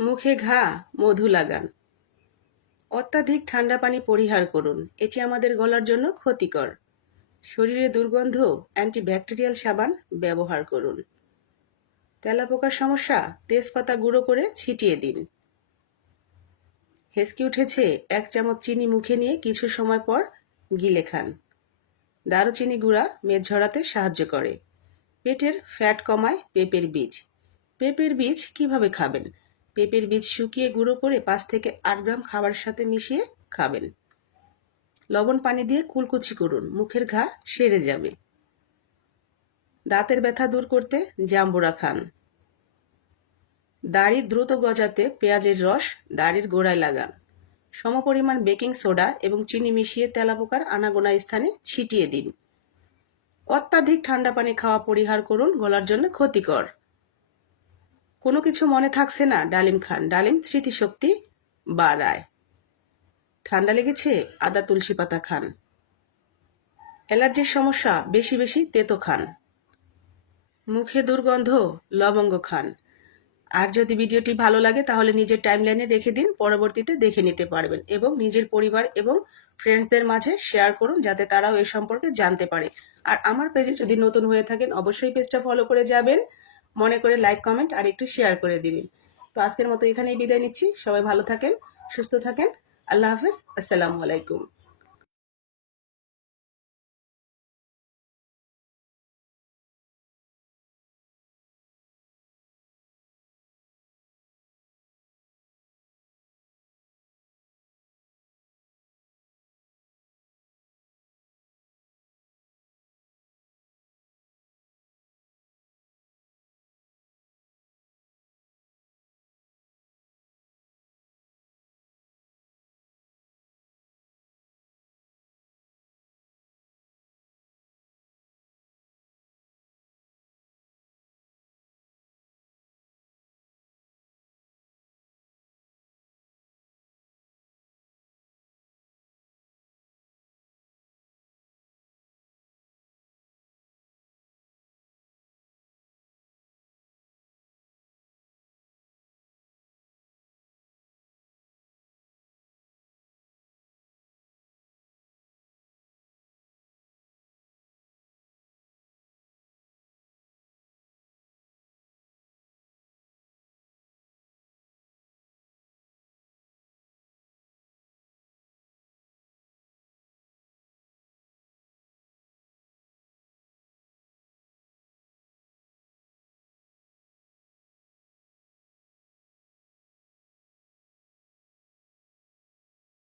মুখে ঘা, মধু লাগান। অত্যাধিক ঠান্ডা পানি পরিহার করুন। এটি আমাদের গলার জন্য ক্ষতিকর। শরীরে দুর্গন্ধ, অ্যান্টিব্যাকটেরিয়াল সাবান ব্যবহার করুন। তেলাপোকার সমস্যা, তেজপাতা গুঁড়ো করে ছিটিয়ে দিন। হেসকি উঠেছে, এক চামচ চিনি মুখে নিয়ে কিছু সময় পর গিলে খান। দারুচিনি গুঁড়া মেদ ঝরাতে সাহায্য করে। পেটের ফ্যাট কমায় পেঁপের বীজ। পেঁপের বীজ কীভাবে খাবেন? পেঁপের বীজ শুকিয়ে গুঁড়ো করে পাঁচ থেকে আট গ্রাম খাবারের সাথে মিশিয়ে খাবেন। লবণ পানি দিয়ে কুলকুচি করুন, মুখের ঘা সেরে যাবে। দাঁতের ব্যথা দূর করতে জাম্বুরা খান। দাড়ি দ্রুত গজাতে পেঁয়াজের রস দাড়ির গোড়ায় লাগান। সমপরিমাণ বেকিং সোডা এবং চিনি মিশিয়ে তেলাপোকার আনাগোনা স্থানে ছিটিয়ে দিন। অত্যাধিক ঠান্ডা পানি খাওয়া পরিহার করুন, গলার জন্য ক্ষতিকর। কোনো কিছু মনে থাকছে না ডালিম খান। ডালিম, স্মৃতিশক্তি বাড়ায় ঠান্ডা লেগেছে আদা তুলসী পাতা খান। অ্যালার্জির সমস্যা, বেশি বেশি তেতো খান। মুখে দুর্গন্ধ, লবঙ্গ খান। আর যদি ভিডিওটি ভালো লাগে, তাহলে নিজের টাইমলাইনে রেখে দিন, পরবর্তীতে দেখে নিতে পারবেন। এবং নিজের পরিবার এবং ফ্রেন্ডসদের মাঝে শেয়ার করুন, যাতে তারাও এ সম্পর্কে জানতে পারে। আর আমার পেজে যদি নতুন হয়ে থাকেন, অবশ্যই পেজটা ফলো করে যাবেন। মনে করে লাইক কমেন্ট আর একটু শেয়ার করে দিবেন। তো আজকের মতো এখানেই বিদায় নিচ্ছি। সবাই ভালো থাকেন, সুস্থ থাকেন। আল্লাহ হাফিজ। আসসালামু আলাইকুম।